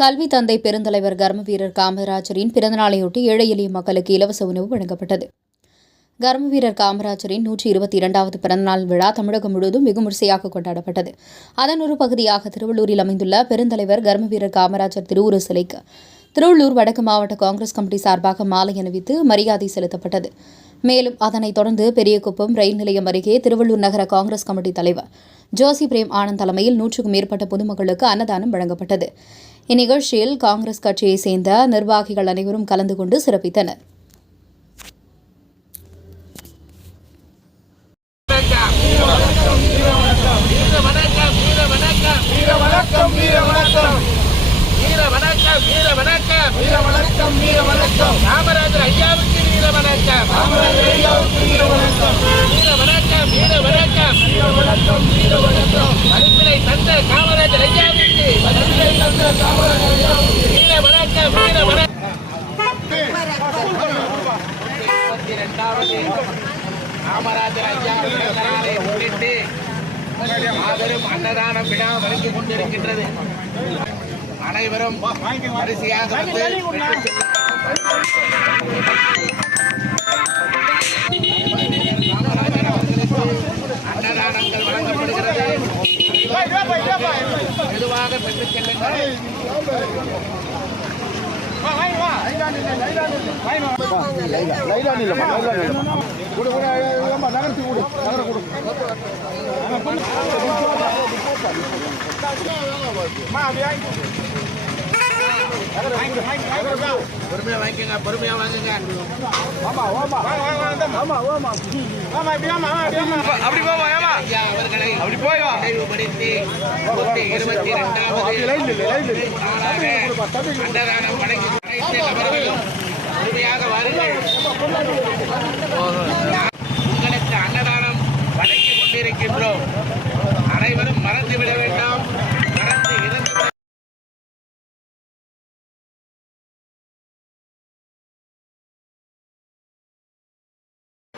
கல்வி தந்தை பெருந்தலைவர் கர்ம வீரர் காமராஜரின் பிறந்தநாளையொட்டி ஏழை எளிய மக்களுக்கு இலவச உணவு வழங்கப்பட்டது. கர்ம வீரர் காமராஜரின் நூற்றி இருபத்தி இரண்டாவது பிறந்தநாள் விழா தமிழகம் முழுவதும் வெகு விமரிசையாக கொண்டாடப்பட்டது. அதன் ஒரு பகுதியாக திருவள்ளூரில் அமைந்துள்ள பெருந்தலைவர் கர்ம வீரர் காமராஜர் திருவுரு சிலைக்கு திருவள்ளூர் வடக்கு மாவட்ட காங்கிரஸ் கமிட்டி சார்பாக மாலை அணிவித்து மரியாதை செலுத்தப்பட்டது. மேலும் அதனைத் தொடர்ந்து பெரியகுப்பம் ரயில் நிலையம் அருகே திருவள்ளூர் நகர காங்கிரஸ் கமிட்டி தலைவர் ஜோசி பிரேம் ஆனந்த் தலைமையில் நூற்றுக்கும் மேற்பட்ட பொதுமக்களுக்கு அன்னதானம் வழங்கப்பட்டது. இந்நிகழ்ச்சியில் காங்கிரஸ் கட்சியைச் சேர்ந்த நிர்வாகிகள் அனைவரும் கலந்து கொண்டு சிறப்பித்தனர். வீர வணக்கம் வீர காமராஜர் ஐயாவுக்கு வீர வணக்கம் காமராஜர் ஐயாவுக்கு வீர வணக்கம். வீர வணக்கம் வீர வணக்கம் வீர வணக்கம் வீர வணக்கம் மறுப்பினை தந்த காமராஜர் ஐயாவுக்கு மறுப்பினை தந்த காமராஜர் ஐயாவுக்கு வீர வணக்கம் வீர வணக்கம் இருபத்தி இரண்டாவது காமராஜர் ஐயா பிறந்த முன்னிட்டு மாபெரும் அன்னதானம் விழா வழங்கிக் கொண்டிருக்கின்றது அனைவரும் வரிசையாக அன்னதானங்கள் வழங்கப்படுகிறது மெதுவாக அவர்களுக்கு செல்லுங்கள் நகர்த்தி கொடு நகர கொடு பொறுமையா வாங்கிக்கங்க பொறுமையா வாங்குங்க. அப்படி போவா ஏமா. ஐயா அவர்களை அப்படி போய் நினைவுபடுத்தி இருபத்தி இரண்டாவது அன்னதானம் வழங்கி அனைத்து நபர்களும் பொறுமையாக வாருங்கள். உங்களுக்கு அன்னதானம் வழங்கி கொண்டிருக்கின்றோம். அனைவரும் மறந்து விட வேண்டாம்.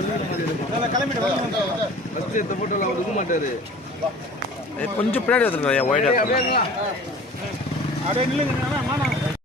கொஞ்சம் ஜாகிரதைன்னாரு கொஞ்சம் பின்னாடி வந்துருங்க ஒயிட் ஆ